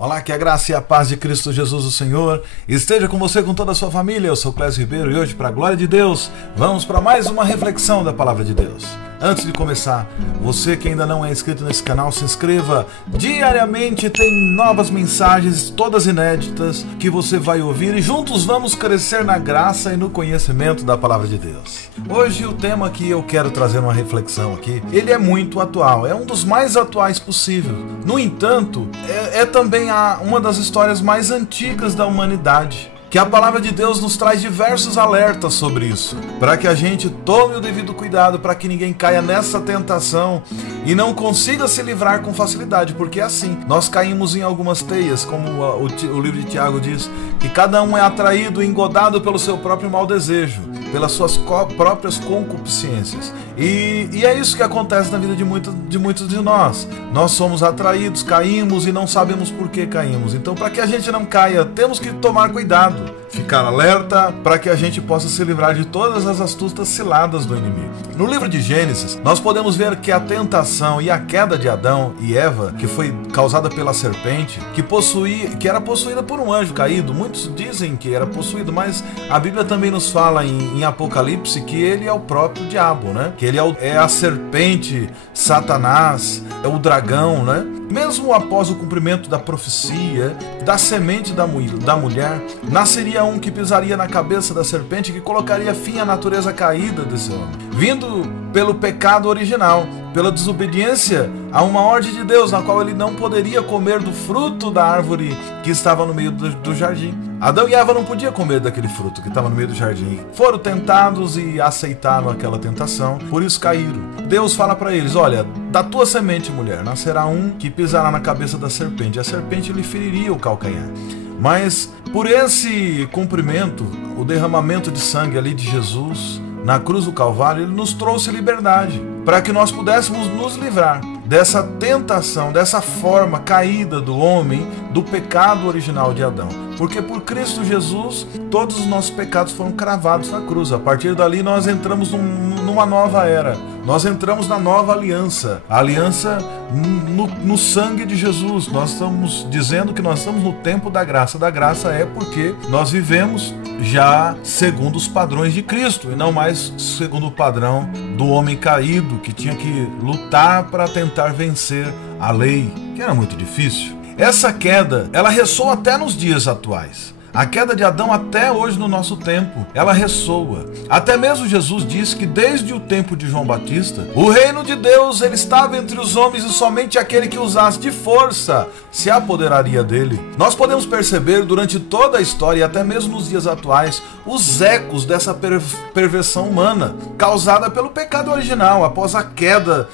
Olá, que a graça e a paz de Cristo Jesus o Senhor esteja com você, com toda a sua família. Eu sou Clésio Ribeiro e hoje, para a glória de Deus, vamos para mais uma reflexão da Palavra de Deus. Antes de começar, você que ainda não é inscrito nesse canal, se inscreva. Diariamente tem novas mensagens, todas inéditas, que você vai ouvir e juntos vamos crescer na graça e no conhecimento da Palavra de Deus. Hoje o tema que eu quero trazer uma reflexão aqui, ele é muito atual, é um dos mais atuais possível. No entanto, é também uma das histórias mais antigas da humanidade, que a Palavra de Deus nos traz diversos alertas sobre isso, para que a gente tome o devido cuidado, para que ninguém caia nessa tentação e não consiga se livrar com facilidade, porque é assim, nós caímos em algumas teias, como o livro de Tiago diz, que cada um é atraído e engodado pelo seu próprio mau desejo, pelas suas próprias concupiscências. E é isso que acontece na vida de muitos de nós. Nós somos atraídos, caímos e não sabemos por que caímos. Então, para que a gente não caia, temos que tomar cuidado, ficar alerta, para que a gente possa se livrar de todas as astutas ciladas do inimigo. No livro de Gênesis, nós podemos ver que a tentação e a queda de Adão e Eva, que foi causada pela serpente, que era possuída por um anjo caído. Muitos dizem que era possuído, mas a Bíblia também nos fala em Apocalipse que ele é o próprio diabo, né? Que ele é a serpente, Satanás, é o dragão, né? Mesmo após o cumprimento da profecia, da semente da mulher, nasceria um que pisaria na cabeça da serpente, que colocaria fim à natureza caída desse homem, vindo pelo pecado original, pela desobediência a uma ordem de Deus, na qual ele não poderia comer do fruto da árvore que estava no meio do jardim. Adão e Eva não podiam comer daquele fruto que estava no meio do jardim. Foram tentados e aceitaram aquela tentação, por isso caíram. Deus fala para eles: olha, da tua semente, mulher, nascerá um que pisará na cabeça da serpente. A serpente lhe feriria o calcanhar. Mas por esse cumprimento, o derramamento de sangue ali de Jesus na cruz do Calvário, ele nos trouxe liberdade, para que nós pudéssemos nos livrar dessa tentação, dessa forma caída do homem, do pecado original de Adão. Porque por Cristo Jesus, todos os nossos pecados foram cravados na cruz. A partir dali nós entramos numa nova era. Nós entramos na nova aliança. A aliança no sangue de Jesus. Nós estamos dizendo que nós estamos no tempo da graça. Da graça é porque nós vivemos já segundo os padrões de Cristo, e não mais segundo o padrão do homem caído, que tinha que lutar para tentar vencer a lei, que era muito difícil. Essa queda, ela ressoa até nos dias atuais. A queda de Adão até hoje no nosso tempo, ela ressoa. Até mesmo Jesus disse que desde o tempo de João Batista, o reino de Deus ele estava entre os homens e somente aquele que usasse de força se apoderaria dele. Nós podemos perceber durante toda a história e até mesmo nos dias atuais os ecos dessa perversão humana causada pelo pecado original após a queda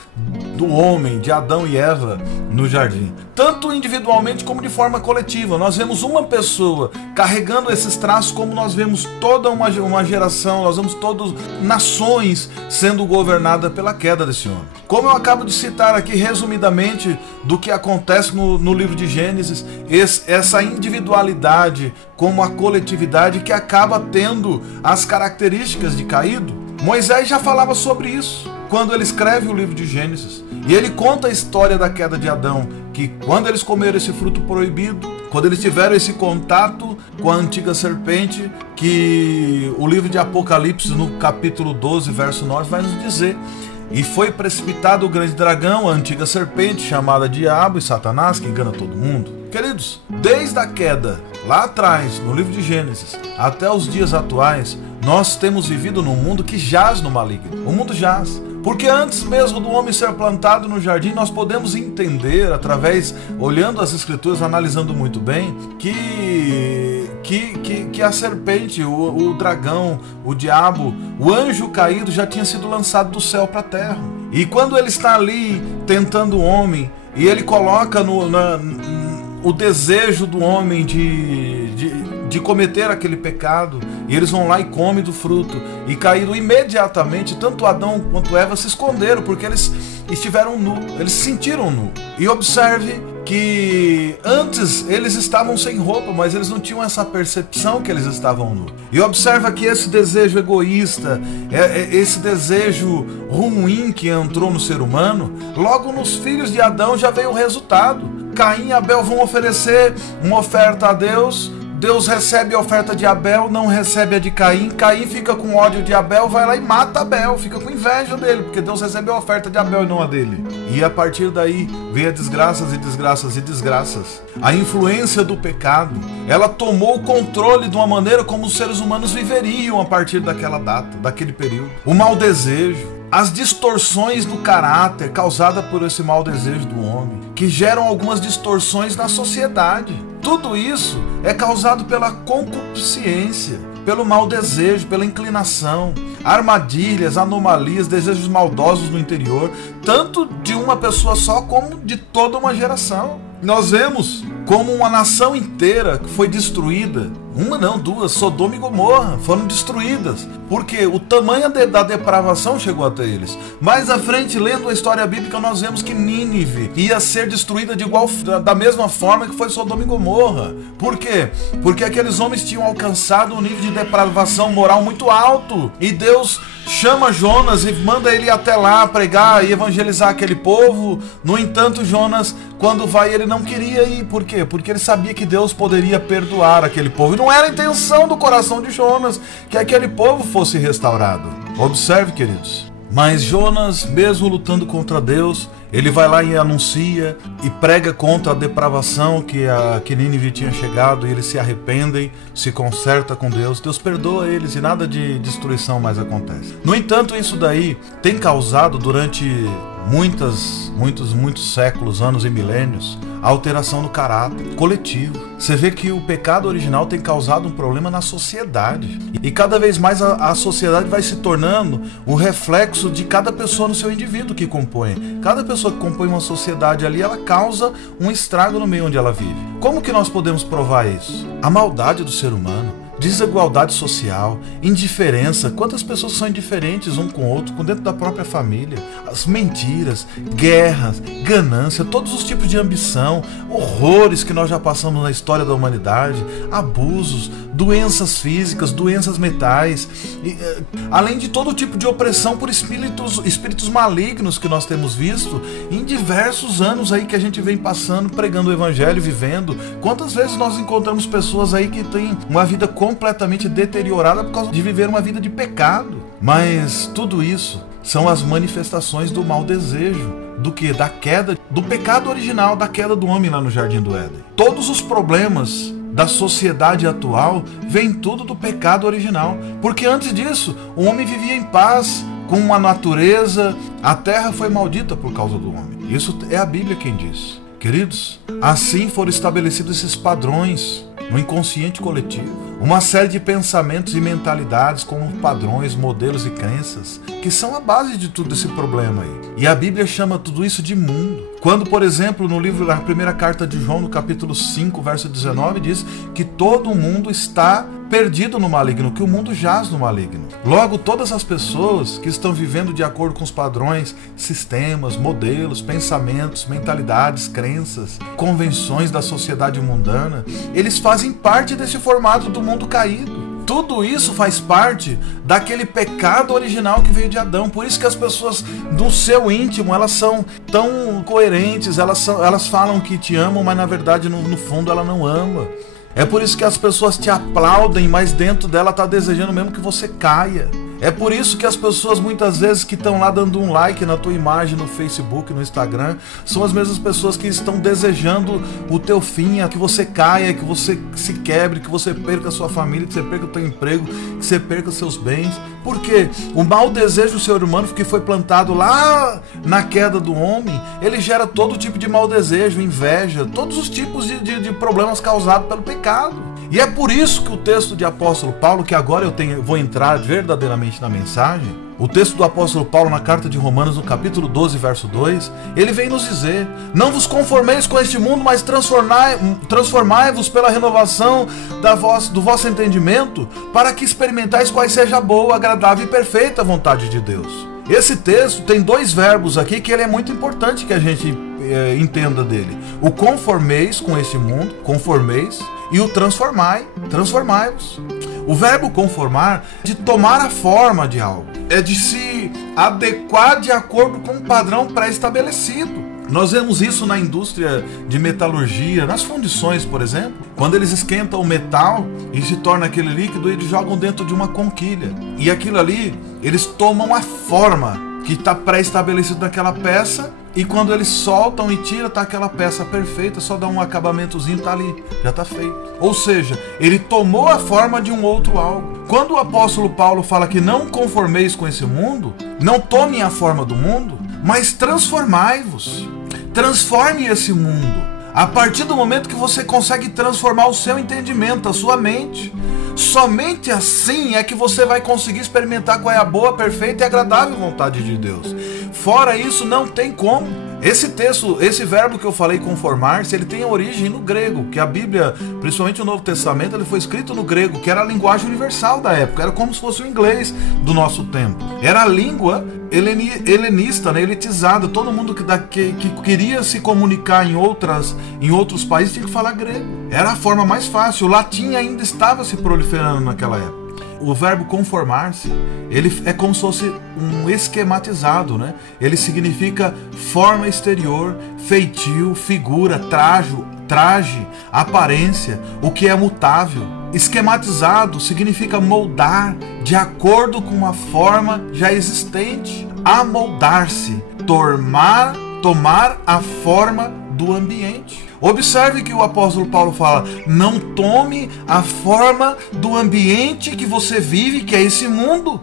do homem, de Adão e Eva no jardim. Tanto individualmente como de forma coletiva. Nós vemos uma pessoa carregando esses traços, como nós vemos toda uma geração, nós vemos todas nações sendo governadas pela queda desse homem. Como eu acabo de citar aqui resumidamente do que acontece no livro de Gênesis, essa individualidade como a coletividade que acaba tendo as características de caído. Moisés já falava sobre isso quando ele escreve o livro de Gênesis. E ele conta a história da queda de Adão, que quando eles comeram esse fruto proibido, quando eles tiveram esse contato com a antiga serpente, que o livro de Apocalipse, no capítulo 12, verso 9, vai nos dizer: e foi precipitado o grande dragão, a antiga serpente, chamada Diabo e Satanás, que engana todo mundo. Queridos, desde a queda, lá atrás, no livro de Gênesis, até os dias atuais, nós temos vivido num mundo que jaz no maligno. O mundo jaz. Porque antes mesmo do homem ser plantado no jardim, nós podemos entender, olhando as escrituras, analisando muito bem, que a serpente, o dragão, o diabo, o anjo caído já tinha sido lançado do céu para a terra. E quando ele está ali tentando o homem, e ele coloca o desejo do homem de cometer aquele pecado, e eles vão lá e comem do fruto, e caíram imediatamente, tanto Adão quanto Eva se esconderam, porque eles estiveram nus, eles se sentiram nus. E observe que antes eles estavam sem roupa, mas eles não tinham essa percepção que eles estavam nus. E observa que esse desejo egoísta, esse desejo ruim que entrou no ser humano, logo nos filhos de Adão já veio o resultado. Caim e Abel vão oferecer uma oferta a Deus. Deus recebe a oferta de Abel, não recebe a de Caim. Caim fica com ódio de Abel, vai lá e mata Abel, fica com inveja dele, porque Deus recebeu a oferta de Abel e não a dele. E a partir daí vem desgraças e desgraças e desgraças. A influência do pecado, ela tomou o controle de uma maneira como os seres humanos viveriam a partir daquela data, daquele período. O mau desejo, as distorções do caráter causadas por esse mau desejo do homem, que geram algumas distorções na sociedade. Tudo isso é causado pela concupiscência, pelo mau desejo, pela inclinação, armadilhas, anomalias, desejos maldosos no interior, tanto de uma pessoa só como de toda uma geração. Nós vemos como uma nação inteira foi destruída, uma não, duas, Sodoma e Gomorra foram destruídas, porque o tamanho da depravação chegou até eles. Mais à frente, lendo a história bíblica, nós vemos que Nínive ia ser destruída da mesma forma que foi Sodoma e Gomorra. Por quê? Porque aqueles homens tinham alcançado um nível de depravação moral muito alto, e Deus chama Jonas e manda ele até lá pregar e evangelizar aquele povo. No entanto, Jonas, quando vai, ele não queria ir. Por quê? Porque ele sabia que Deus poderia perdoar aquele povo. E não era a intenção do coração de Jonas que aquele povo fosse restaurado. Observe, queridos. Mas Jonas, mesmo lutando contra Deus, ele vai lá e anuncia e prega contra a depravação que Nínive tinha chegado, e eles se arrependem, se consertam com Deus. Deus perdoa eles e nada de destruição mais acontece. No entanto, isso daí tem causado durante muitos séculos, anos e milênios, a alteração do caráter coletivo. Você vê que o pecado original tem causado um problema na sociedade, e cada vez mais a sociedade vai se tornando um reflexo de cada pessoa no seu indivíduo que compõe. Cada pessoa que compõe uma sociedade ali, ela causa um estrago no meio onde ela vive. Como que nós podemos provar isso? A maldade do ser humano, desigualdade social, indiferença. Quantas pessoas são indiferentes um com o outro, dentro da própria família? As mentiras, guerras, ganância, todos os tipos de ambição, horrores que nós já passamos na história da humanidade, abusos, doenças físicas, doenças mentais, além de todo tipo de opressão por espíritos malignos que nós temos visto em diversos anos aí que a gente vem passando, pregando o evangelho, vivendo. Quantas vezes nós encontramos pessoas aí que têm uma vida completamente deteriorada por causa de viver uma vida de pecado? Mas tudo isso são as manifestações do mau desejo, da queda, do pecado original, da queda do homem lá no Jardim do Éden. Todos os problemas da sociedade atual vem tudo do pecado original, porque antes disso o homem vivia em paz com a natureza. A terra foi maldita por causa do homem. Isso é a Bíblia quem diz. Queridos, assim foram estabelecidos esses padrões no inconsciente coletivo, uma série de pensamentos e mentalidades como padrões, modelos e crenças que são a base de tudo esse problema aí. E a Bíblia chama tudo isso de mundo. Quando, por exemplo, no livro da primeira carta de João, no capítulo 5, verso 19, diz que todo o mundo está perdido no maligno, que o mundo jaz no maligno. Logo, todas as pessoas que estão vivendo de acordo com os padrões, sistemas, modelos, pensamentos, mentalidades, crenças, convenções da sociedade mundana, eles fazem parte desse formato do mundo caído. Tudo isso faz parte daquele pecado original que veio de Adão. Por isso que as pessoas do seu íntimo, elas são tão coerentes, elas falam que te amam, mas na verdade no fundo ela não ama. É por isso que as pessoas te aplaudem, mas dentro dela está desejando mesmo que você caia. É por isso que as pessoas muitas vezes que estão lá dando um like na tua imagem no Facebook, no Instagram, são as mesmas pessoas que estão desejando o teu fim, que você caia, que você se quebre, que você perca a sua família, que você perca o teu emprego, que você perca os seus bens. Por quê? O mau desejo do ser humano que foi plantado lá na queda do homem, ele gera todo tipo de mau desejo, inveja, todos os tipos de problemas causados pelo pecado. E é por isso que o texto de apóstolo Paulo, que agora vou entrar verdadeiramente na mensagem, o texto do apóstolo Paulo na carta de Romanos, no capítulo 12, verso 2, ele vem nos dizer: não vos conformeis com este mundo, mas transformai-vos pela renovação do vosso entendimento, para que experimentais quais seja a boa, agradável e perfeita a vontade de Deus. Esse texto tem dois verbos aqui que ele é muito importante que a gente entenda dele. O conformeis com este mundo, conformeis, e o transformai-vos. O verbo conformar é de tomar a forma de algo, é de se adequar de acordo com um padrão pré-estabelecido. Nós vemos isso na indústria de metalurgia, nas fundições, por exemplo. Quando eles esquentam o metal e se torna aquele líquido, eles jogam dentro de uma conquilha. E aquilo ali, eles tomam a forma que está pré-estabelecido naquela peça, e quando eles soltam e tiram, tá aquela peça perfeita, só dá um acabamentozinho, tá ali, já tá feito. Ou seja, ele tomou a forma de um outro algo. Quando o apóstolo Paulo fala que não conformeis com esse mundo, não tomem a forma do mundo, mas transformai-vos. Transforme esse mundo. A partir do momento que você consegue transformar o seu entendimento, a sua mente, somente assim é que você vai conseguir experimentar qual é a boa, perfeita e agradável vontade de Deus. Fora isso, não tem como. Esse texto, esse verbo que eu falei, conformar-se, ele tem origem no grego, que a Bíblia, principalmente o Novo Testamento, ele foi escrito no grego, que era a linguagem universal da época, era como se fosse o inglês do nosso tempo. Era a língua helenista, né, elitizada, todo mundo que queria se comunicar em outros países tinha que falar grego. Era a forma mais fácil, o latim ainda estava se proliferando naquela época. O verbo conformar-se, ele é como se fosse um esquematizado, né? Ele significa forma exterior, feitio, figura, traje, aparência, o que é mutável. Esquematizado significa moldar de acordo com uma forma já existente. Amoldar-se, tomar a forma do ambiente. Observe que o apóstolo Paulo fala: não tome a forma do ambiente que você vive, que é esse mundo,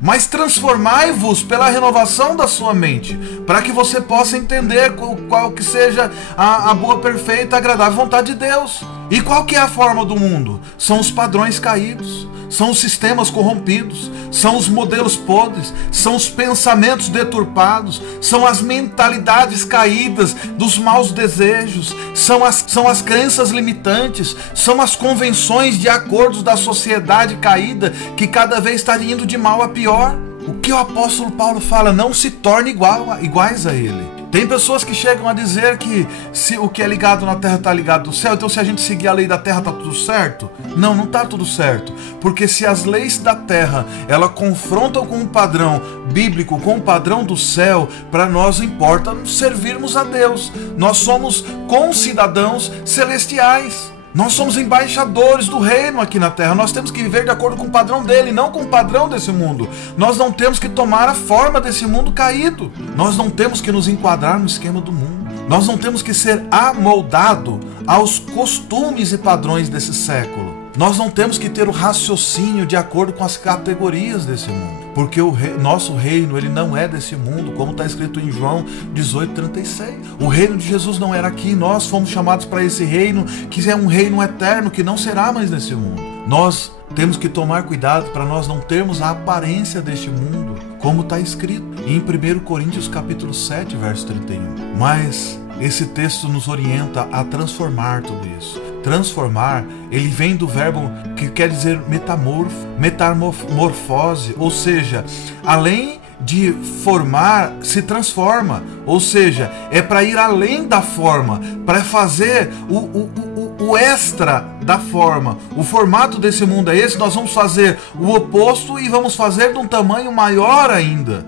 mas transformai-vos pela renovação da sua mente, para que você possa entender qual que seja a boa, perfeita, agradável vontade de Deus. E qual que é a forma do mundo? São os padrões caídos, são os sistemas corrompidos, são os modelos podres, são os pensamentos deturpados, são as mentalidades caídas dos maus desejos, são as crenças limitantes, são as convenções de acordos da sociedade caída, que cada vez está indo de mal a pior. O que o apóstolo Paulo fala? Não se torne iguais a ele. Tem pessoas que chegam a dizer que se o que é ligado na terra está ligado no céu, então se a gente seguir a lei da terra está tudo certo? Não, não está tudo certo. Porque se as leis da terra, ela confrontam com o padrão bíblico, com o padrão do céu, para nós importa servirmos a Deus. Nós somos concidadãos celestiais. Nós somos embaixadores do reino aqui na terra. Nós temos que viver de acordo com o padrão dele, não com o padrão desse mundo. Nós não temos que tomar a forma desse mundo caído. Nós não temos que nos enquadrar no esquema do mundo. Nós não temos que ser amoldado aos costumes e padrões desse século. Nós não temos que ter o raciocínio de acordo com as categorias desse mundo. Porque nosso reino, ele não é desse mundo, como está escrito em João 18:36. O reino de Jesus não era aqui, nós fomos chamados para esse reino, que é um reino eterno, que não será mais nesse mundo. Nós temos que tomar cuidado para nós não termos a aparência deste mundo, como está escrito em 1 Coríntios capítulo 7, verso 31. Mas esse texto nos orienta a transformar tudo isso. Transformar, ele vem do verbo que quer dizer metamorfose, ou seja, além de formar, se transforma, ou seja, é para ir além da forma, para fazer o extra da forma. O formato desse mundo é esse, nós vamos fazer o oposto e vamos fazer de um tamanho maior ainda.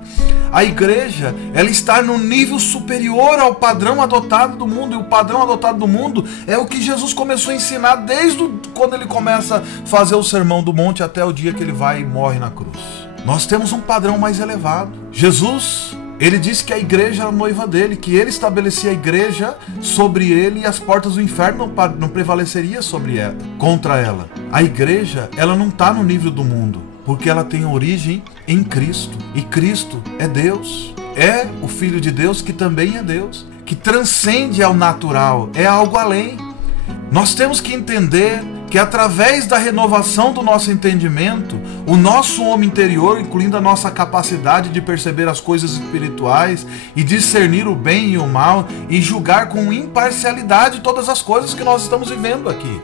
A igreja, ela está no nível superior ao padrão adotado do mundo, e o padrão adotado do mundo é o que Jesus começou a ensinar desde quando ele começa a fazer o Sermão do Monte até o dia que ele vai e morre na cruz. Nós temos um padrão mais elevado. Jesus, ele disse que a igreja era a noiva dele, que ele estabelecia a igreja sobre ele e as portas do inferno não prevaleceriam contra ela. A igreja, ela não está no nível do mundo, porque ela tem origem em Cristo. E Cristo é Deus. É o Filho de Deus, que também é Deus, que transcende ao natural, é algo além. Nós temos que entender que através da renovação do nosso entendimento, o nosso homem interior, incluindo a nossa capacidade de perceber as coisas espirituais e discernir o bem e o mal e julgar com imparcialidade todas as coisas que nós estamos vivendo aqui.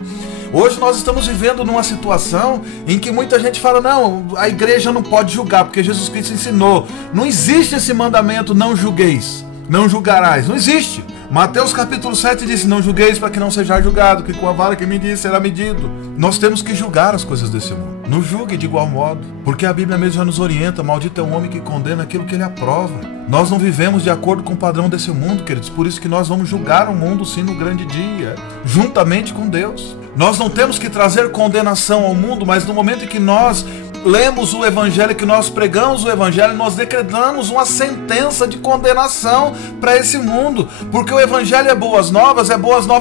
Hoje nós estamos vivendo numa situação em que muita gente fala: não, a igreja não pode julgar, porque Jesus Cristo ensinou. Não existe esse mandamento, não julgueis, não julgarás, não existe. Mateus capítulo 7 diz: não julgueis para que não sejais julgado, que com a vara que medis será medido. Nós temos que julgar as coisas desse mundo. Não julgue de igual modo, porque a Bíblia mesmo já nos orienta: maldito é o homem que condena aquilo que ele aprova. Nós não vivemos de acordo com o padrão desse mundo, queridos. Por isso que nós vamos julgar o mundo sim no grande dia, juntamente com Deus. Nós não temos que trazer condenação ao mundo, mas no momento em que nós lemos o Evangelho, que nós pregamos o Evangelho, nós decretamos uma sentença de condenação para esse mundo, porque o Evangelho é boas novas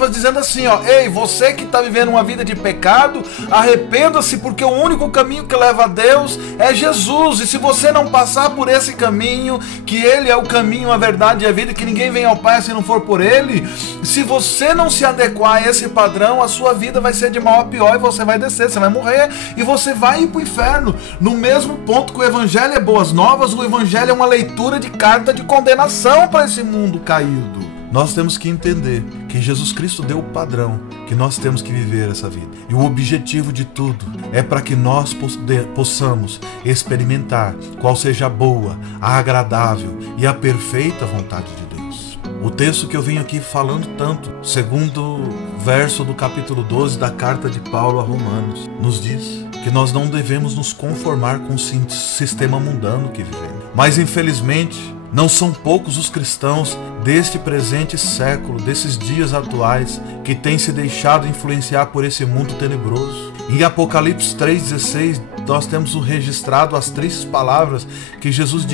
dizendo assim, ó, ei, você que está vivendo uma vida de pecado, arrependa-se, porque o único caminho que leva a Deus é Jesus, e se você não passar por esse caminho, que Ele é o caminho, a verdade e a vida, que ninguém vem ao Pai se não for por Ele, se você não se adequar a esse padrão, a sua vida vai ser de mal a pior, e você vai descer, você vai morrer, e você vai ir para o inferno. No mesmo ponto que o Evangelho é boas novas, o Evangelho é uma leitura de carta de condenação para esse mundo caído. Nós temos que entender que Jesus Cristo deu o padrão que nós temos que viver essa vida. E o objetivo de tudo é para que nós possamos experimentar qual seja a boa, a agradável e a perfeita vontade de Deus. O texto que eu venho aqui falando tanto, segundo verso do capítulo 12 da carta de Paulo a Romanos, nos diz que nós não devemos nos conformar com o sistema mundano que vivemos. Mas infelizmente, não são poucos os cristãos deste presente século, desses dias atuais, que têm se deixado influenciar por esse mundo tenebroso. Em Apocalipse 3,16, nós temos registrado as tristes palavras que Jesus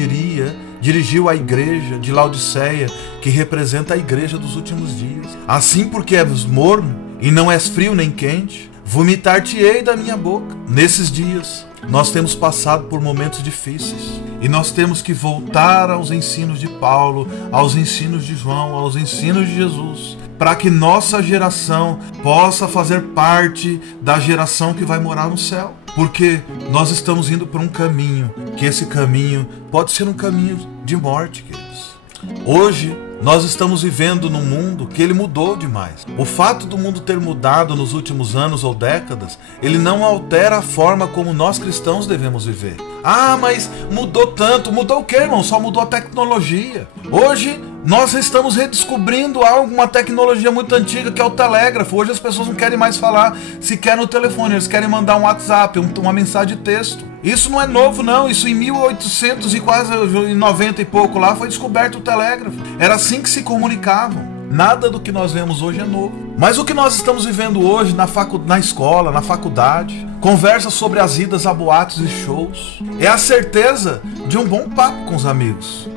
dirigiu à igreja de Laodiceia, que representa a igreja dos últimos dias. Assim, porque és morno e não és frio nem quente, vomitar-te-ei da minha boca. Nesses dias, nós temos passado por momentos difíceis e nós temos que voltar aos ensinos de Paulo, aos ensinos de João, aos ensinos de Jesus, para que nossa geração possa fazer parte da geração que vai morar no céu. Porque nós estamos indo para um caminho, que esse caminho pode ser um caminho de morte, queridos. Hoje, nós estamos vivendo num mundo que ele mudou demais. O fato do mundo ter mudado nos últimos anos ou décadas, ele não altera a forma como nós cristãos devemos viver. Ah, mas mudou tanto. Mudou o quê, irmão? Só mudou a tecnologia. Hoje, nós estamos redescobrindo uma tecnologia muito antiga, que é o telégrafo. Hoje as pessoas não querem mais falar sequer no telefone, eles querem mandar um WhatsApp, uma mensagem de texto. Isso não é novo, não. Isso em 1800 e quase 90 e pouco lá foi descoberto o telégrafo. Era assim que se comunicavam. Nada do que nós vemos hoje é novo. Mas o que nós estamos vivendo hoje na escola, na faculdade, conversa sobre as idas a boates e shows, é a certeza de um bom papo com os amigos.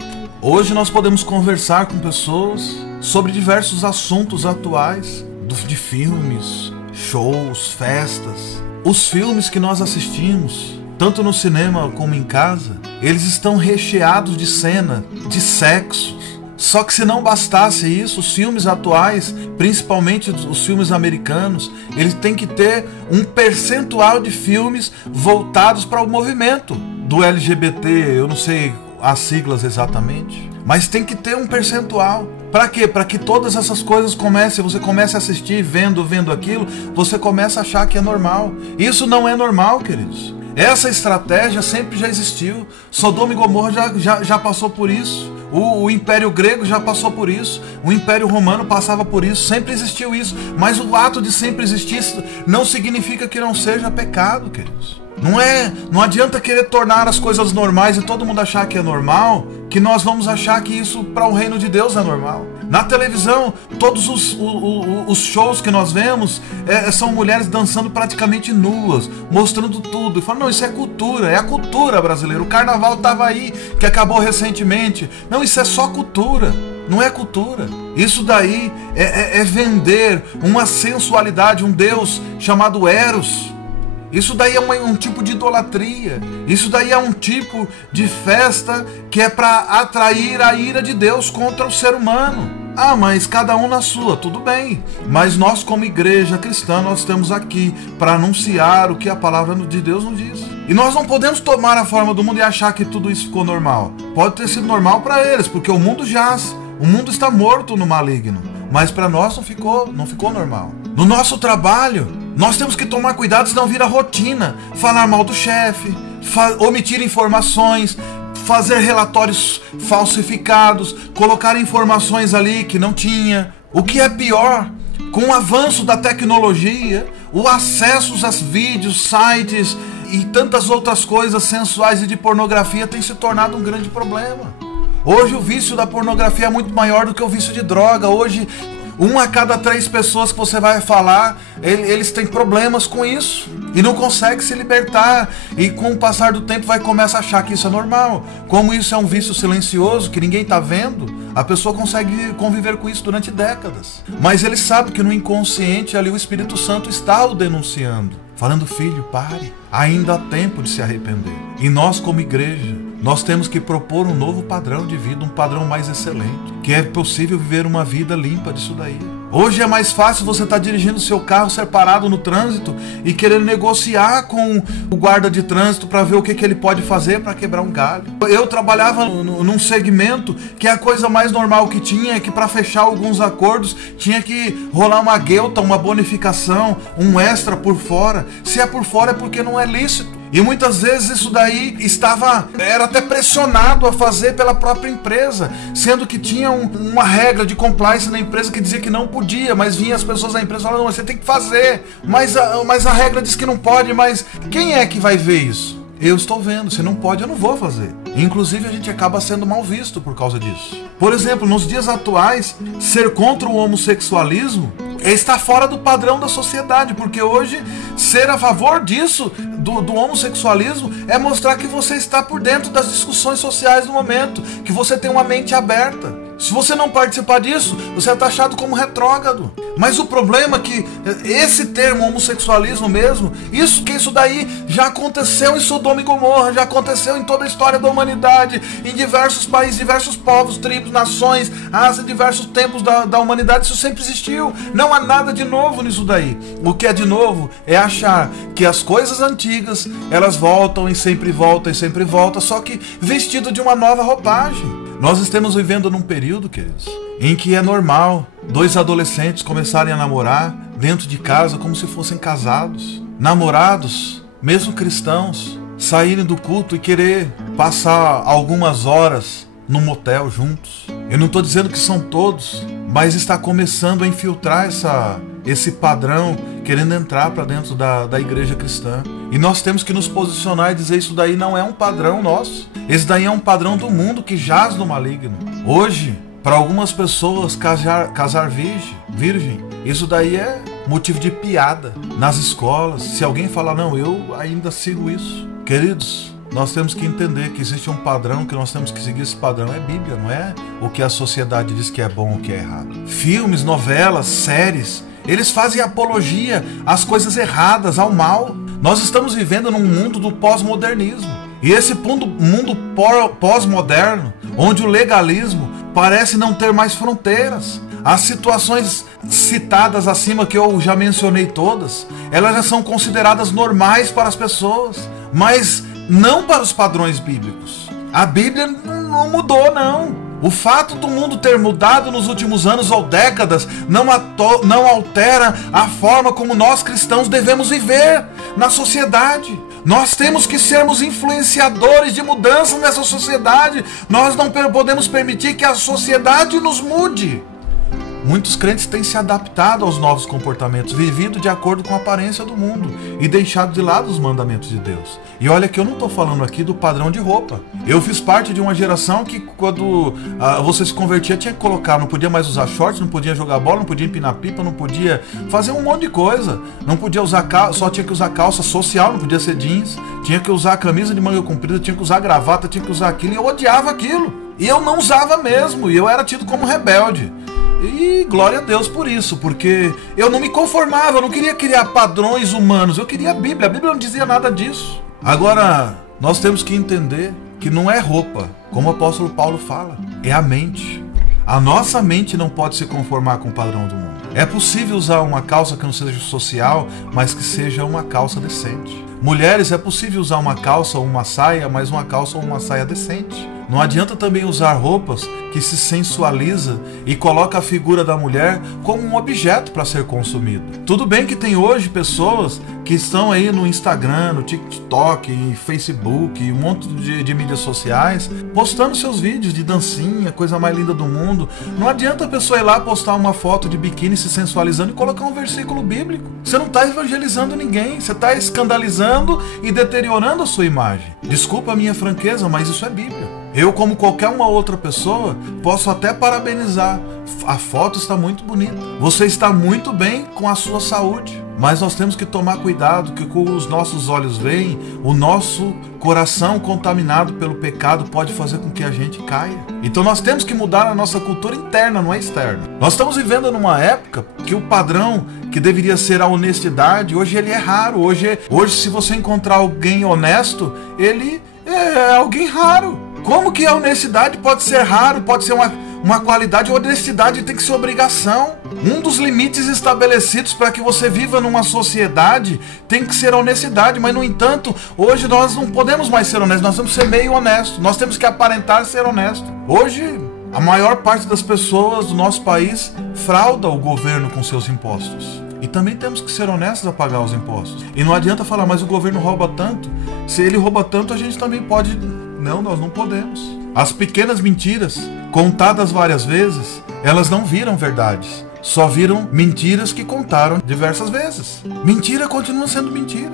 Hoje nós podemos conversar com pessoas sobre diversos assuntos atuais, de filmes, shows, festas. Os filmes que nós assistimos, tanto no cinema como em casa, eles estão recheados de cena, de sexo. Só que se não bastasse isso, os filmes atuais, principalmente os filmes americanos, eles têm que ter um percentual de filmes voltados para o movimento do LGBT, eu não sei as siglas exatamente, mas tem que ter um percentual. Para quê? Para que todas essas coisas você comece a assistir, vendo aquilo, você começa a achar que é normal. Isso não é normal, queridos. Essa estratégia sempre já existiu. Sodoma e Gomorra já passou por isso. O Império Grego já passou por isso. O Império Romano passava por isso. Sempre existiu isso. Mas o ato de sempre existir não significa que não seja pecado, queridos. Não adianta querer tornar as coisas normais e todo mundo achar que é normal, que nós vamos achar que isso para o reino de Deus é normal. Na televisão, todos os shows que nós vemos são mulheres dançando praticamente nuas, mostrando tudo. E falam, não, isso é cultura, é a cultura brasileira. O carnaval estava aí, que acabou recentemente. Não, isso é só cultura, não é cultura. Isso daí é vender uma sensualidade, um Deus chamado Eros. Isso daí é um tipo de idolatria. Isso daí é um tipo de festa que é para atrair a ira de Deus contra o ser humano. Ah, mas cada um na sua, tudo bem. Mas nós como igreja cristã, nós estamos aqui para anunciar o que a palavra de Deus nos diz. E nós não podemos tomar a forma do mundo e achar que tudo isso ficou normal. Pode ter sido normal para eles, porque o mundo jaz. O mundo está morto no maligno. Mas para nós não ficou normal. No nosso trabalho, nós temos que tomar cuidado, senão vira rotina. Falar mal do chefe, omitir informações, fazer relatórios falsificados, colocar informações ali que não tinha. O que é pior, com o avanço da tecnologia, o acesso a vídeos, sites e tantas outras coisas sensuais e de pornografia tem se tornado um grande problema. Hoje o vício da pornografia é muito maior do que o vício de droga. Hoje, 1 a cada 3 pessoas que você vai falar, eles têm problemas com isso e não conseguem se libertar. E com o passar do tempo vai começar a achar que isso é normal. Como isso é um vício silencioso, que ninguém está vendo, a pessoa consegue conviver com isso durante décadas. Mas ele sabe que no inconsciente ali o Espírito Santo está o denunciando, falando: filho, pare, ainda há tempo de se arrepender. E nós, como igreja, nós temos que propor um novo padrão de vida, um padrão mais excelente, que é possível viver uma vida limpa disso daí. Hoje é mais fácil você estar dirigindo seu carro, ser parado no trânsito e querer negociar com o guarda de trânsito para ver o que ele pode fazer para quebrar um galho. Eu trabalhava num segmento que a coisa mais normal que tinha é que para fechar alguns acordos tinha que rolar uma guelta, uma bonificação, um extra por fora. Se é por fora é porque não é lícito. E muitas vezes isso daí era até pressionado a fazer pela própria empresa, sendo que tinha uma regra de compliance na empresa que dizia que não podia, mas vinha as pessoas da empresa falando: você tem que fazer, mas a regra diz que não pode. Mas quem é que vai ver isso? Eu estou vendo, se não pode eu não vou fazer. Inclusive a gente acaba sendo mal visto por causa disso. Por exemplo, nos dias atuais, ser contra o homossexualismo está fora do padrão da sociedade, porque hoje ser a favor disso, do homossexualismo, é mostrar que você está por dentro das discussões sociais do momento, que você tem uma mente aberta. Se você não participar disso, você é taxado como retrógrado. Mas o problema é que esse termo homossexualismo mesmo, isso daí já aconteceu em Sodoma e Gomorra, já aconteceu em toda a história da humanidade, em diversos países, diversos povos, tribos, nações, em diversos tempos da humanidade, isso sempre existiu. Não há nada de novo nisso daí. O que é de novo é achar que as coisas antigas, elas voltam e sempre voltam e sempre voltam, só que vestido de uma nova roupagem. Nós estamos vivendo num período, queridos, em que é normal 2 adolescentes começarem a namorar dentro de casa como se fossem casados. Namorados, mesmo cristãos, saírem do culto e querer passar algumas horas num motel juntos. Eu não estou dizendo que são todos, mas está começando a infiltrar esse padrão, querendo entrar para dentro da igreja cristã. E nós temos que nos posicionar e dizer: isso daí não é um padrão nosso. Esse daí é um padrão do mundo que jaz no maligno. Hoje, para algumas pessoas, casar virgem, isso daí é motivo de piada nas escolas. Se alguém falar: não, eu ainda sigo isso. Queridos, nós temos que entender que existe um padrão, que nós temos que seguir. Esse padrão é Bíblia, não é o que a sociedade diz que é bom ou que é errado. Filmes, novelas, séries, eles fazem apologia às coisas erradas, ao mal. Nós estamos vivendo num mundo do pós-modernismo. E esse mundo pós-moderno, onde o legalismo parece não ter mais fronteiras. As situações citadas acima, que eu já mencionei todas, elas já são consideradas normais para as pessoas, mas não para os padrões bíblicos. A Bíblia não mudou, não. O fato do mundo ter mudado nos últimos anos ou décadas não altera a forma como nós cristãos devemos viver na sociedade. Nós temos que sermos influenciadores de mudança nessa sociedade. Nós não podemos permitir que a sociedade nos mude. Muitos crentes têm se adaptado aos novos comportamentos, vivido de acordo com a aparência do mundo e deixado de lado os mandamentos de Deus. E olha que eu não estou falando aqui do padrão de roupa. Eu fiz parte de uma geração que quando você se convertia tinha que colocar, não podia mais usar shorts, não podia jogar bola, não podia empinar pipa, não podia fazer um monte de coisa. Não podia usar só tinha que usar calça social, não podia ser jeans, tinha que usar camisa de manga comprida, tinha que usar gravata, tinha que usar aquilo, e eu odiava aquilo. E eu não usava mesmo, e eu era tido como rebelde. E glória a Deus por isso, porque eu não me conformava, eu não queria criar padrões humanos, eu queria a Bíblia não dizia nada disso. Agora, nós temos que entender que não é roupa, como o apóstolo Paulo fala, é a mente. A nossa mente não pode se conformar com o padrão do mundo. É possível usar uma calça que não seja social, mas que seja uma calça decente. Mulheres, é possível usar uma calça ou uma saia, mas uma calça ou uma saia decente. Não adianta também usar roupas que se sensualiza e coloca a figura da mulher como um objeto para ser consumido. Tudo bem que tem hoje pessoas que estão aí no Instagram, no TikTok, em Facebook, um monte de mídias sociais, postando seus vídeos de dancinha, coisa mais linda do mundo. Não adianta a pessoa ir lá postar uma foto de biquíni se sensualizando e colocar um versículo bíblico. Você não está evangelizando ninguém, você está escandalizando e deteriorando a sua imagem. Desculpa a minha franqueza, mas isso é Bíblia. Eu, como qualquer uma outra pessoa, posso até parabenizar. A foto está muito bonita. Você está muito bem com a sua saúde. Mas nós temos que tomar cuidado, que com os nossos olhos veem, o nosso coração contaminado pelo pecado pode fazer com que a gente caia. Então nós temos que mudar a nossa cultura interna, não é externa. Nós estamos vivendo numa época que o padrão que deveria ser a honestidade, hoje ele é raro. Hoje se você encontrar alguém honesto, ele é alguém raro. Como que a honestidade pode ser raro, pode ser uma qualidade? A honestidade tem que ser obrigação. Um dos limites estabelecidos para que você viva numa sociedade tem que ser a honestidade, mas no entanto, hoje nós não podemos mais ser honestos, nós temos que ser meio honestos, nós temos que aparentar ser honestos. Hoje, a maior parte das pessoas do nosso país frauda o governo com seus impostos. E também temos que ser honestos a pagar os impostos. E não adianta falar, mas o governo rouba tanto. Se ele rouba tanto, a gente também pode... Não, nós não podemos. As pequenas mentiras, contadas várias vezes, elas não viram verdades. Só viram mentiras que contaram diversas vezes. Mentira continua sendo mentira.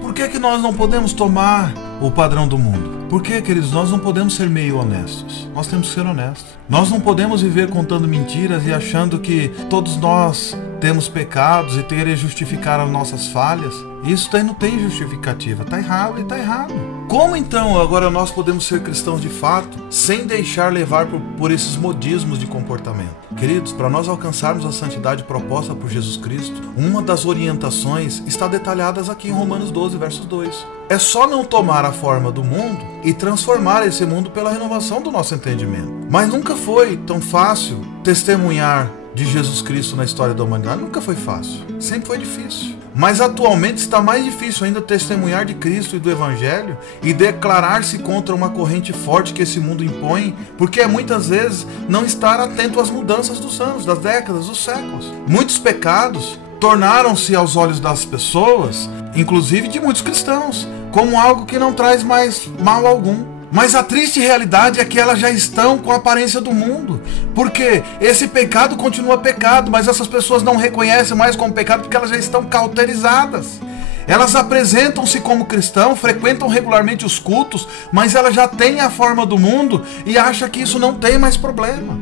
Por que nós não podemos tomar o padrão do mundo? Por que, queridos, nós não podemos ser meio honestos? Nós temos que ser honestos. Nós não podemos viver contando mentiras e achando que todos nós temos pecados e querer justificar as nossas falhas. Isso daí não tem justificativa. Está errado e está errado. Como então agora nós podemos ser cristãos de fato sem deixar levar por esses modismos de comportamento? Queridos, para nós alcançarmos a santidade proposta por Jesus Cristo, uma das orientações está detalhada aqui em Romanos 12, versos 2. É só não tomar a forma do mundo e transformar esse mundo pela renovação do nosso entendimento. Mas nunca foi tão fácil testemunhar de Jesus Cristo na história da humanidade. Nunca foi fácil. Sempre foi difícil. Mas atualmente está mais difícil ainda testemunhar de Cristo e do Evangelho e declarar-se contra uma corrente forte que esse mundo impõe, porque é muitas vezes não estar atento às mudanças dos anos, das décadas, dos séculos. Muitos pecados tornaram-se aos olhos das pessoas, inclusive de muitos cristãos, como algo que não traz mais mal algum. Mas a triste realidade é que elas já estão com a aparência do mundo. Porque esse pecado continua pecado, mas essas pessoas não reconhecem mais como pecado porque elas já estão cauterizadas. Elas apresentam-se como cristãos, frequentam regularmente os cultos, mas elas já têm a forma do mundo e acham que isso não tem mais problema.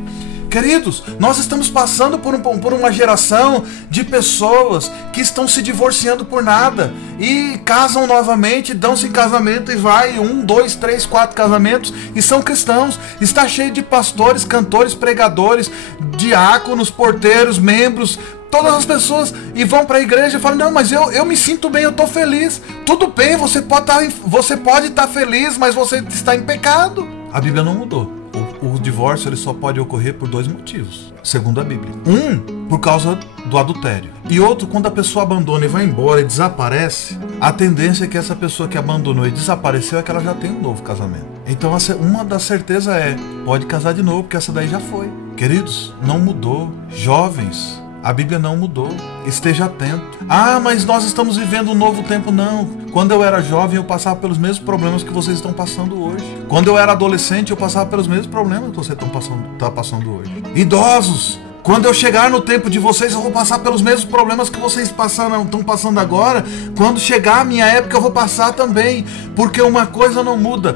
Queridos, nós estamos passando por uma geração de pessoas que estão se divorciando por nada e casam novamente, dão-se em casamento e vai 1, 2, 3, 4 casamentos e são cristãos. Está cheio de pastores, cantores, pregadores, diáconos, porteiros, membros, todas as pessoas e vão para a igreja e falam, não, mas eu me sinto bem, eu estou feliz. Tudo bem, você pode estar feliz, mas você está em pecado. A Bíblia não mudou. O divórcio ele só pode ocorrer por 2 motivos, segundo a Bíblia. Um, por causa do adultério. E outro, quando a pessoa abandona e vai embora e desaparece, a tendência é que essa pessoa que abandonou e desapareceu é que ela já tem um novo casamento. Então uma das certezas é, pode casar de novo, porque essa daí já foi. Queridos, não mudou. Jovens, a Bíblia não mudou. Esteja atento. Ah, mas nós estamos vivendo um novo tempo. Não. Quando eu era jovem, eu passava pelos mesmos problemas que vocês estão passando hoje. Quando eu era adolescente, eu passava pelos mesmos problemas que vocês estão passando hoje. Idosos, quando eu chegar no tempo de vocês, eu vou passar pelos mesmos problemas que vocês estão passando agora. Quando chegar a minha época, eu vou passar também. Porque uma coisa não muda.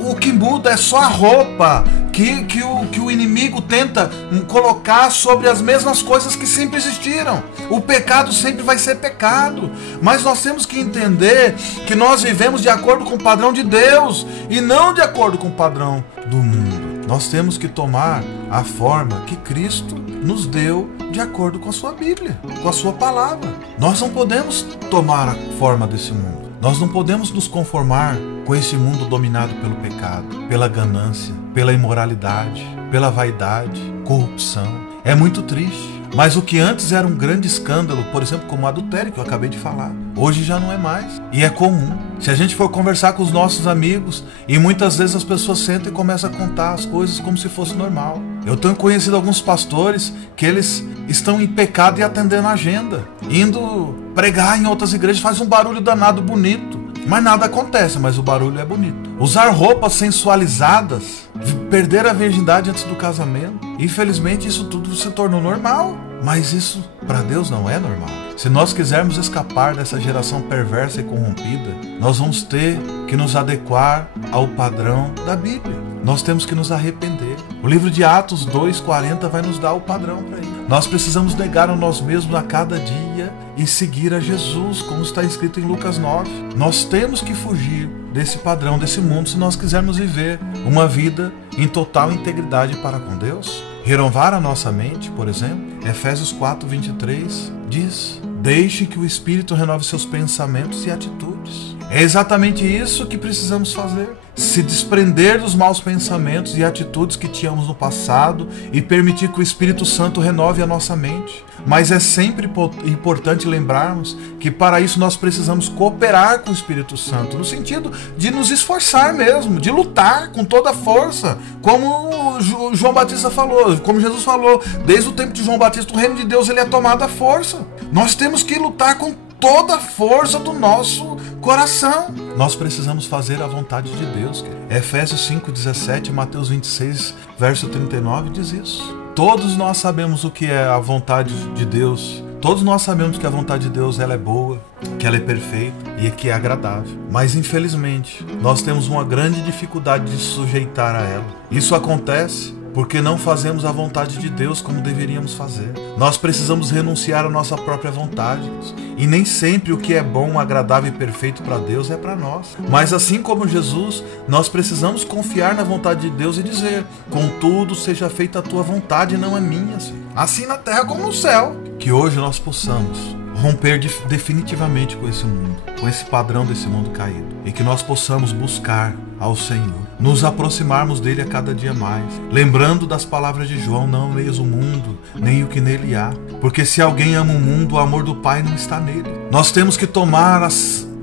O que muda é só a roupa que o inimigo tenta colocar sobre as mesmas coisas que sempre existiram. O pecado sempre vai ser pecado. Mas nós temos que entender que nós vivemos de acordo com o padrão de Deus e não de acordo com o padrão do mundo. Nós temos que tomar a forma que Cristo nos deu de acordo com a sua Bíblia, com a sua palavra. Nós não podemos tomar a forma desse mundo. Nós não podemos nos conformar com esse mundo dominado pelo pecado, pela ganância, pela imoralidade, pela vaidade, corrupção. É muito triste. Mas o que antes era um grande escândalo, por exemplo, como o adultério que eu acabei de falar, hoje já não é mais. E é comum. Se a gente for conversar com os nossos amigos, e muitas vezes as pessoas sentam e começam a contar as coisas como se fosse normal. Eu tenho conhecido alguns pastores que eles estão em pecado e atendendo a agenda, indo pregar em outras igrejas, faz um barulho danado bonito. Mas nada acontece, mas o barulho é bonito. Usar roupas sensualizadas, perder a virgindade antes do casamento. Infelizmente isso tudo se tornou normal. Mas isso para Deus não é normal. Se nós quisermos escapar dessa geração perversa e corrompida, nós vamos ter que nos adequar ao padrão da Bíblia. nós temos que nos arrepender. O livro de Atos 2:40 vai nos dar o padrão para isso. Nós precisamos negar a nós mesmos a cada dia e seguir a Jesus, como está escrito em Lucas 9. Nós temos que fugir desse padrão, desse mundo, se nós quisermos viver uma vida em total integridade para com Deus. Renovar a nossa mente, por exemplo, Efésios 4:23 diz: deixe que o Espírito renove seus pensamentos e atitudes. É exatamente isso que precisamos fazer. Se desprender dos maus pensamentos e atitudes que tínhamos no passado e permitir que o Espírito Santo renove a nossa mente. Mas é sempre importante lembrarmos que para isso nós precisamos cooperar com o Espírito Santo, no sentido de nos esforçar mesmo, de lutar com toda a força, como João Batista falou, como Jesus falou, desde o tempo de João Batista, o reino de Deus ele é tomado à força. Nós temos que lutar com toda a força do nosso coração. Nós precisamos fazer a vontade de Deus. Efésios 5:17, Mateus 26, verso 39 diz isso. Todos nós sabemos o que é a vontade de Deus. Todos nós sabemos que a vontade de Deus ela é boa, que ela é perfeita e que é agradável. Mas infelizmente, nós temos uma grande dificuldade de sujeitar a ela. Isso acontece porque não fazemos a vontade de Deus como deveríamos fazer. Nós precisamos renunciar à nossa própria vontade. E nem sempre o que é bom, agradável e perfeito para Deus é para nós. Mas assim como Jesus, nós precisamos confiar na vontade de Deus e dizer: contudo, seja feita a tua vontade e não a minha, Senhor. Assim na terra como no céu. Que hoje nós possamos romper definitivamente com esse mundo, com esse padrão desse mundo caído. E que nós possamos buscar ao Senhor, nos aproximarmos dele a cada dia mais, lembrando das palavras de João: não ameis o mundo, nem o que nele há, porque se alguém ama o mundo, o amor do Pai não está nele. Nós temos que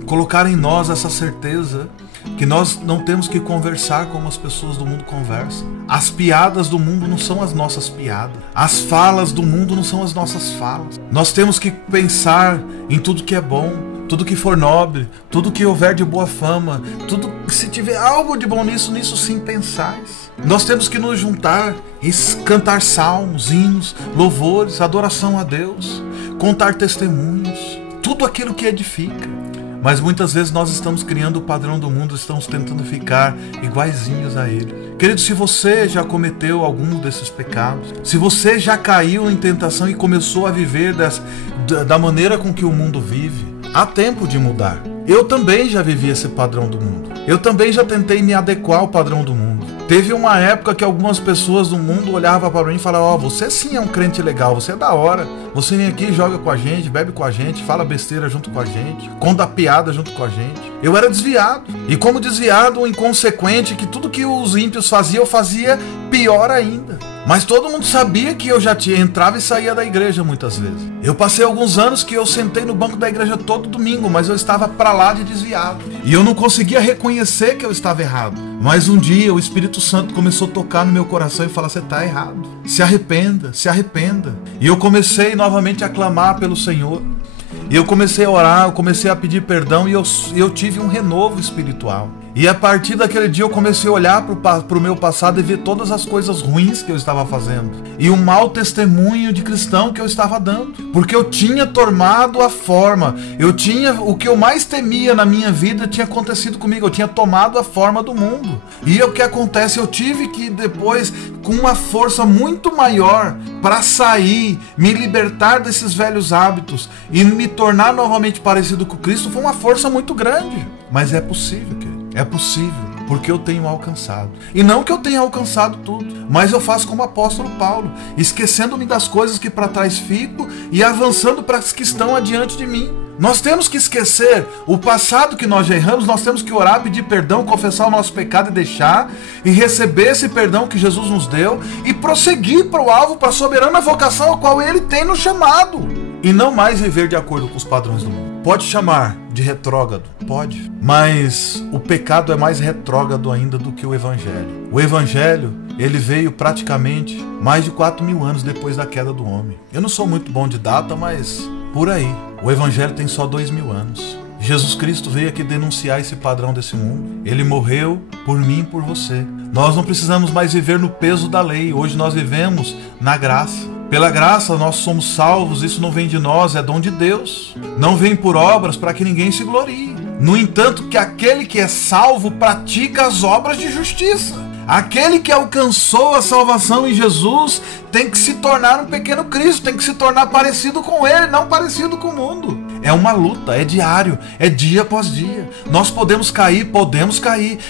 colocar em nós essa certeza que nós não temos que conversar como as pessoas do mundo conversam. As piadas do mundo não são as nossas piadas. As falas do mundo não são as nossas falas. Nós temos que pensar em tudo que é bom, tudo que for nobre, tudo que houver de boa fama, tudo se tiver algo de bom nisso sim pensais. Nós temos que nos juntar e cantar salmos, hinos, louvores, adoração a Deus, contar testemunhos, tudo aquilo que edifica. Mas muitas vezes nós estamos criando o padrão do mundo, estamos tentando ficar iguaizinhos a ele. Querido, se você já cometeu algum desses pecados, se você já caiu em tentação e começou a viver da maneira com que o mundo vive, há tempo de mudar. Eu também já vivi esse padrão do mundo. Eu também já tentei me adequar ao padrão do mundo. Teve uma época que algumas pessoas do mundo olhavam para mim e falavam: você sim é um crente legal, você é da hora. Você vem aqui, joga com a gente, bebe com a gente, fala besteira junto com a gente, conta piada junto com a gente. Eu era desviado. E como desviado, inconsequente, que tudo que os ímpios faziam, eu fazia pior ainda. Mas todo mundo sabia que eu já entrava e saía da igreja muitas vezes. Eu passei alguns anos que eu sentei no banco da igreja todo domingo, mas eu estava para lá de desviado. E eu não conseguia reconhecer que eu estava errado. Mas um dia o Espírito Santo começou a tocar no meu coração e falar: você está errado. Se arrependa, se arrependa. E eu comecei novamente a clamar pelo Senhor. E eu comecei a orar, eu comecei a pedir perdão e eu tive um renovo espiritual. E a partir daquele dia eu comecei a olhar para o meu passado e ver todas as coisas ruins que eu estava fazendo. E o mau testemunho de cristão que eu estava dando. Porque eu tinha tomado a forma. O que eu mais temia na minha vida tinha acontecido comigo. Eu tinha tomado a forma do mundo. E o que acontece? Eu tive que depois, com uma força muito maior, para sair, me libertar desses velhos hábitos e me tornar novamente parecido com Cristo, foi uma força muito grande. Mas é possível, querido. É possível, porque eu tenho alcançado. E não que eu tenha alcançado tudo, mas eu faço como o apóstolo Paulo, esquecendo-me das coisas que para trás fico e avançando para as que estão adiante de mim. Nós temos que esquecer o passado que nós já erramos, nós temos que orar, pedir perdão, confessar o nosso pecado e deixar, e receber esse perdão que Jesus nos deu, e prosseguir para o alvo, para a soberana vocação a qual Ele tem nos chamado. E não mais viver de acordo com os padrões do mundo. Pode chamar de retrógrado, pode, mas o pecado é mais retrógrado ainda do que o Evangelho. O Evangelho, ele veio praticamente mais de 4.000 anos depois da queda do homem. Eu não sou muito bom de data, mas por aí. O Evangelho tem só 2.000 anos. Jesus Cristo veio aqui denunciar esse padrão desse mundo. Ele morreu por mim e por você. Nós não precisamos mais viver no peso da lei. Hoje nós vivemos na graça. Pela graça nós somos salvos, isso não vem de nós, é dom de Deus. Não vem por obras para que ninguém se glorie. No entanto, que aquele que é salvo pratica as obras de justiça. Aquele que alcançou a salvação em Jesus tem que se tornar um pequeno Cristo, tem que se tornar parecido com Ele, não parecido com o mundo. É uma luta, é diário, é dia após dia. Nós podemos cair,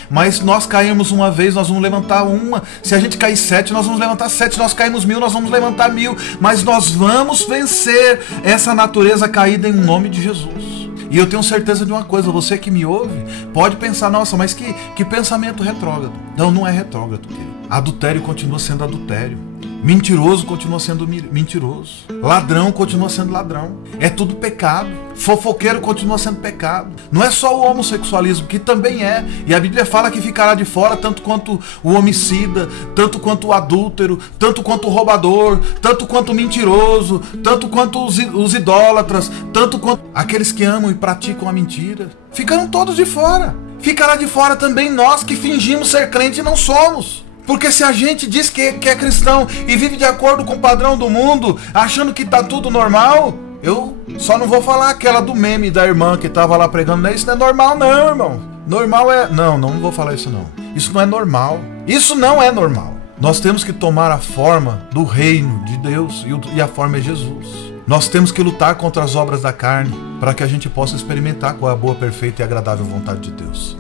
mas nós caímos uma vez, nós vamos levantar uma. Se a gente cair 7, nós vamos levantar 7. Se nós caímos 1000, nós vamos levantar 1000. Mas nós vamos vencer essa natureza caída em nome de Jesus. E eu tenho certeza de uma coisa, você que me ouve, pode pensar, nossa, mas que pensamento retrógrado. Não, não é retrógrado, querido. Adultério continua sendo adultério. Mentiroso continua sendo mentiroso. Ladrão continua sendo ladrão. É tudo pecado. Fofoqueiro continua sendo pecado. Não é só o homossexualismo, que também é. E a Bíblia fala que ficará de fora tanto quanto o homicida, tanto quanto o adúltero, tanto quanto o roubador, tanto quanto o mentiroso, tanto quanto os idólatras, tanto quanto aqueles que amam e praticam a mentira. Ficarão todos de fora. Ficará de fora também nós que fingimos ser crente e não somos. Porque se a gente diz que é cristão e vive de acordo com o padrão do mundo, achando que tá tudo normal, eu só não vou falar aquela do meme da irmã que tava lá pregando, não, isso não é normal não, irmão. Normal é... Não vou falar isso não. Isso não é normal. Isso não é normal. Nós temos que tomar a forma do reino de Deus e a forma é Jesus. Nós temos que lutar contra as obras da carne para que a gente possa experimentar qual é a boa, perfeita e agradável vontade de Deus.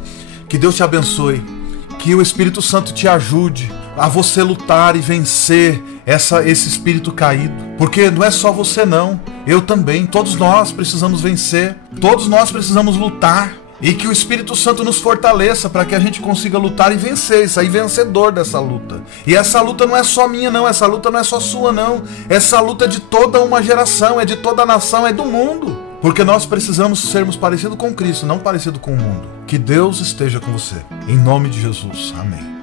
Que Deus te abençoe. Que o Espírito Santo te ajude a você lutar e vencer esse espírito caído. Porque não é só você não, eu também, todos nós precisamos vencer, todos nós precisamos lutar. E que o Espírito Santo nos fortaleça para que a gente consiga lutar e vencer, sair vencedor dessa luta. E essa luta não é só minha não, essa luta não é só sua não. Essa luta é de toda uma geração, é de toda a nação, é do mundo. Porque nós precisamos sermos parecidos com Cristo, não parecidos com o mundo. Que Deus esteja com você. Em nome de Jesus. Amém.